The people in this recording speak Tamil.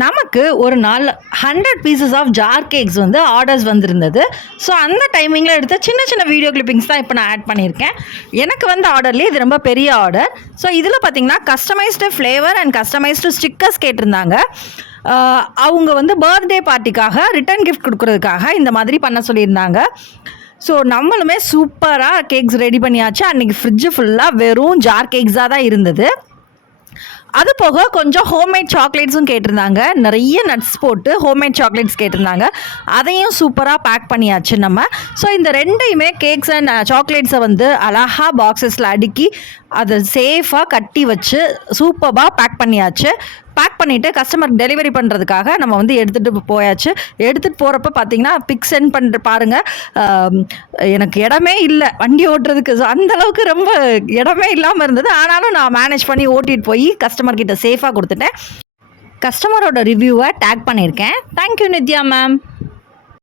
நமக்கு ஒரு நாள் 100 பீசஸ் ஆஃப் ஜார் கேக்ஸ் வந்து ஆர்டர்ஸ் வந்திருந்தது. ஸோ அந்த டைமிங்கில் எடுத்த சின்ன சின்ன வீடியோ கிளிப்பிங்ஸ் தான் இப்போ நான் ஆட் பண்ணியிருக்கேன். எனக்கு வந்து ஆர்டர்லேயே இது ரொம்ப பெரிய ஆர்டர். ஸோ இதில் பார்த்திங்கன்னா customised flavour and customised stickers கேட்டிருந்தாங்க. அவங்க வந்து பர்த்டே பார்ட்டிக்காக ரிட்டன் கிஃப்ட் கொடுக்குறதுக்காக இந்த மாதிரி பண்ண சொல்லியிருந்தாங்க. ஸோ நம்மளுமே சூப்பராக கேக்ஸ் ரெடி பண்ணியாச்சு. அன்றைக்கி ஃப்ரிட்ஜு ஃபுல்லாக வெறும் ஜார் கேக்ஸாக தான் இருந்தது. அது போக கொஞ்சம் ஹோம்மேட் சாக்லேட்ஸும் கேட்டிருந்தாங்க. நிறைய நட்ஸ் போட்டு ஹோம்மேட் சாக்லேட்ஸ் கேட்டிருந்தாங்க. அதையும் சூப்பராக பேக் பண்ணியாச்சு நம்ம. ஸோ இந்த ரெண்டையுமே கேக்ஸ் அண்ட் சாக்லேட்ஸை வந்து அழகாக பாக்ஸஸில் அடுக்கி அதை சேஃபாக கட்டி வச்சு சூப்பராக பேக் பண்ணியாச்சு. பேக் பண்ணிவிட்டு கஸ்டமருக்கு டெலிவரி பண்ணுறதுக்காக நம்ம வந்து எடுத்துகிட்டு போயாச்சு. எடுத்துகிட்டு போகிறப்ப பார்த்திங்கன்னா பிக் சென்ட் பண்ணுற பாருங்கள், எனக்கு இடமே இல்லை வண்டி ஓட்டுறதுக்கு. ஸோ அந்தளவுக்கு ரொம்ப இடமே இல்லாமல் இருந்தது. ஆனாலும் நான் மேனேஜ் பண்ணி ஓட்டிகிட்டு போய் கஸ்டமர்கிட்ட சேஃபாக கொடுத்துட்டேன். கஸ்டமரோட ரிவ்யூவை டேக் பண்ணியிருக்கேன். Thank you Nithya ma'am.